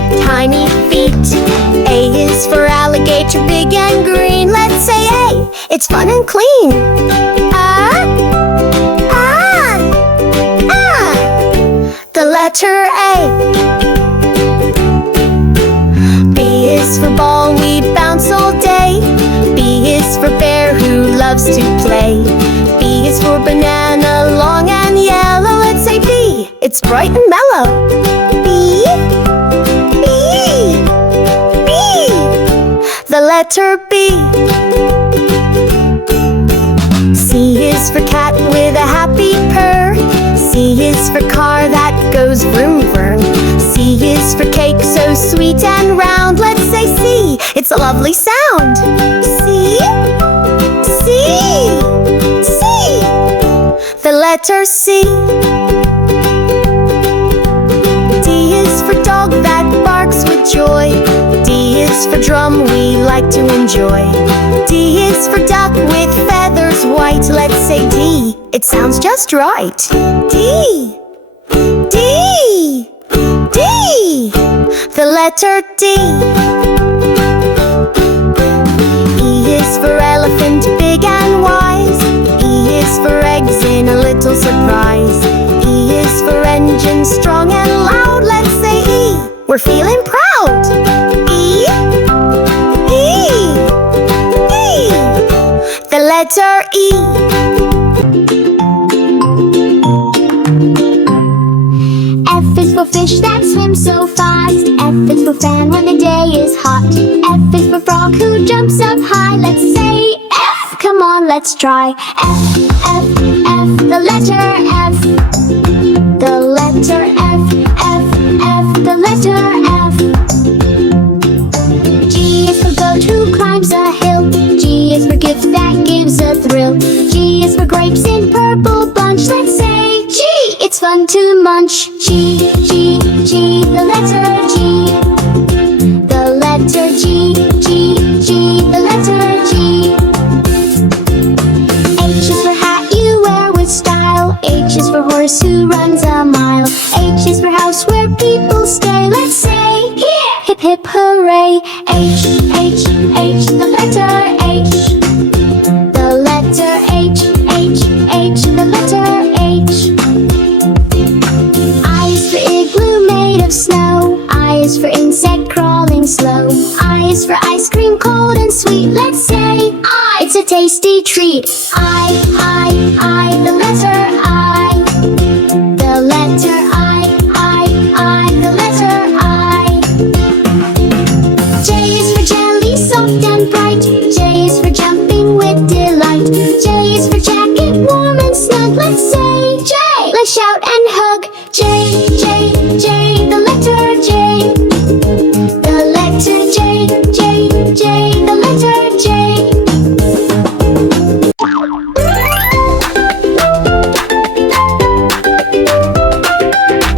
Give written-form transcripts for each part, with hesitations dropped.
with tiny feet. A is for alligator, big and green. Let's say A, it's fun and clean. The letter A. B is for ball, we bounce all day. B is for bear who loves to play. B is for banana, long and yellow. Let's say B, it's bright and mellow. B, B, B. The letter B. C is for cat with a happy purr. C is for car that goes vroom vroom. C is for cake so sweet and round. Let's say C, it's a lovely sound. C, C, C. The letter C. D is for dog that barks with joy. D is for drum we like to enjoy. D is for duck with feathers white. Let's say D, it sounds just right. D, D, D. The letter D. E is for elephant, big and wise. E is for eggs in a little surprise. E is for engine, strong and loud. Let's say E, we're feeling proud. E, E, E. The letter E. F is for fish that swims so fast. F is for fan when the day is hot. F is for frog who jumps up high. Let's say F, come on, let's try. F, F, F, the letter F. The letter F, F, F, the letter F. G is for goat who climbs a hill. G is for gift that gives a thrill. G is for grapes in purple bunch. Let's say G, it's fun to munch. G, G, G, the letter G. The letter G, G, G, the letter G. H is for hat you wear with style. H is for horse who runs a mile. H is for house where people stay. Let's say here, hip hip hooray. H, H, H, the letter H. The letter H, H, H, the letter H. I is for igloo made of snow. I is for insect crawling slow. I is for ice cream cold and sweet. Let's say I, it's a tasty treat. I, the letter I. The letter I, the letter I. J is for jelly, soft and bright. J is for jumping with delight. J is for jacket, warm and snug. Let's say J, let's shout and hug. J, J, J, the letter J. The letter J, J, J, the letter J.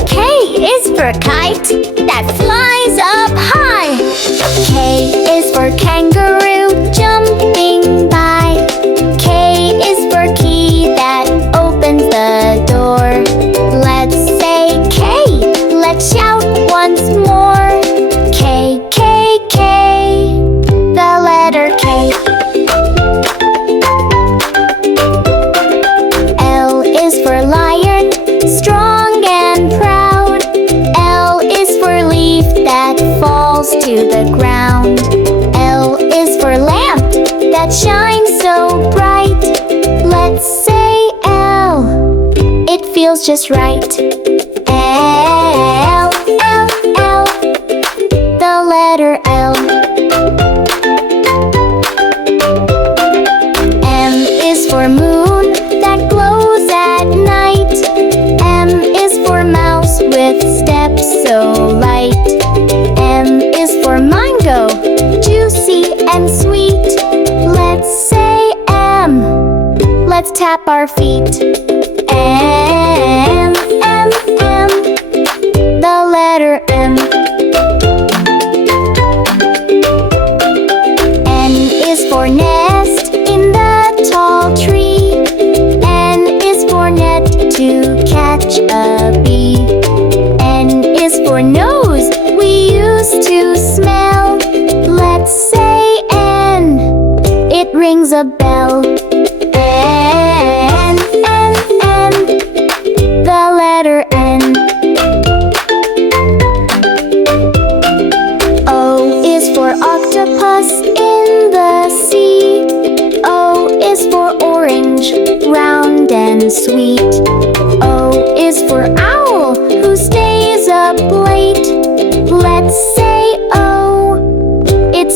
K is for kite that flies up high. K is for kangaroo jumping by. K is for key that opens the door. Let's say K, let's shout once more. K, K, K, the letter K. L is for lion, strong and proud. L is for leaf that falls to the ground. L is for lamp that shines so bright. Let's say L, it feels just right. L, L, L, the letter L. M is for moon that glows at night. M is for mouse with steps so light. M is for mango, juicy and sweet. Let's say M, let's tap our feet. M, M, M, the letter M. N is for nest in the tall tree. N is for net to catch a bee. N is for nose we use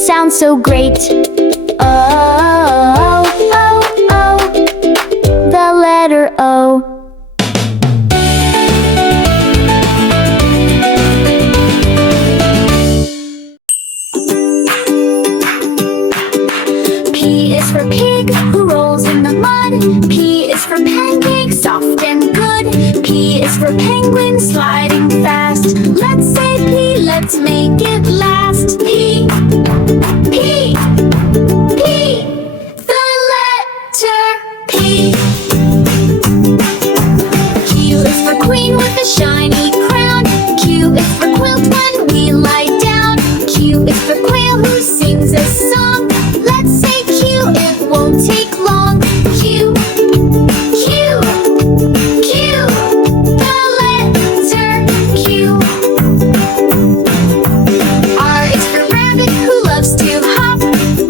sounds so great. Oh, oh, oh, the letter O. P is for pig, who rolls in the mud. P is for pancake, soft and good. P is for penguin, sliding fast. Let's say P, let's make it last. P, P, P, the letter P. Q is for queen with a shiny crown. Q is for quilt when we lie down. Q is for quail who sings a song. Let's say Q, it won't take long. Q, Q, Q, the letter Q. R is for rabbit who loves to hop.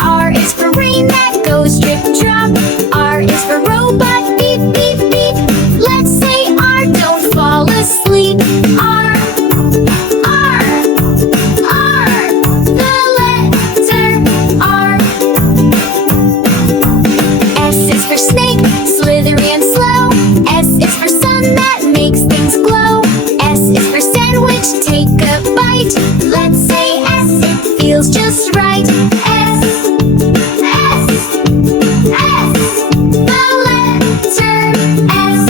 R is for rain that goes drip drop. R is for robot, beep beep beep. Let's say R, don't fall asleep. R, R, R, the letter R. S is for snake, slithery and slow. S is for sun that makes things glow. S is for sandwich, take a bite. Let's say S, it feels just right. S, S, S, the letter S.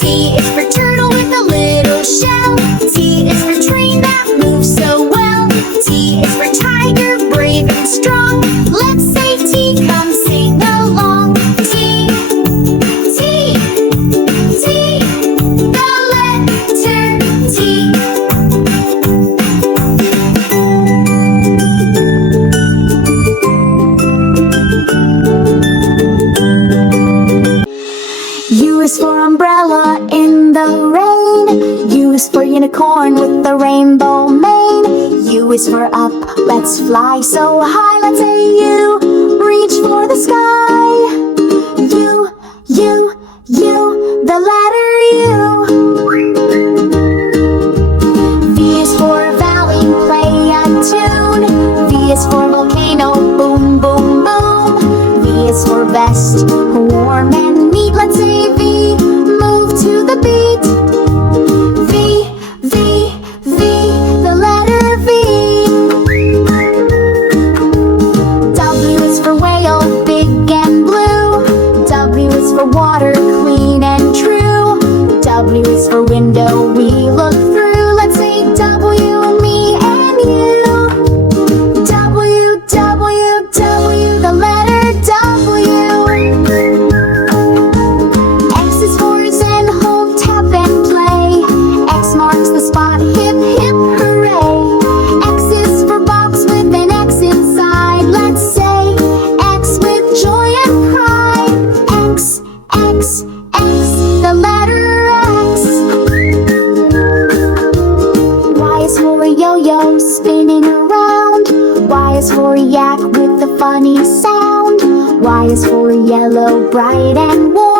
T is for turtle with a little shell. T is for train that moves so well. T is for tiger, brave and strong. Let's say T, come sing along. T, T, T, the letter T. U is for umbrella in the rain. U is for unicorn with the rainbow mane. U is for up, let's fly so high. Let's say U, reach for the sky. U, U, U, the letter U. V is for valley, play a tune. V is for volcano, boom, boom, boom. V is for vest, warm and neat. Let's say V, move to the beat. V, V, V, the letter V. W is for whale, big and blue. W is for water, clean and true. W is for window, we look through. Let's say W, me and you. W, W, W, the letter W. X is for zen, hold, tap and play. X marks the spot, hip, hip, hooray. X is for box with an X inside. Let's say X with joy and pride. X, X, X, the letter X. Y is for a yo-yo spinning around. Y is for a yak with a funny sound. Y is for yellow, bright and warm.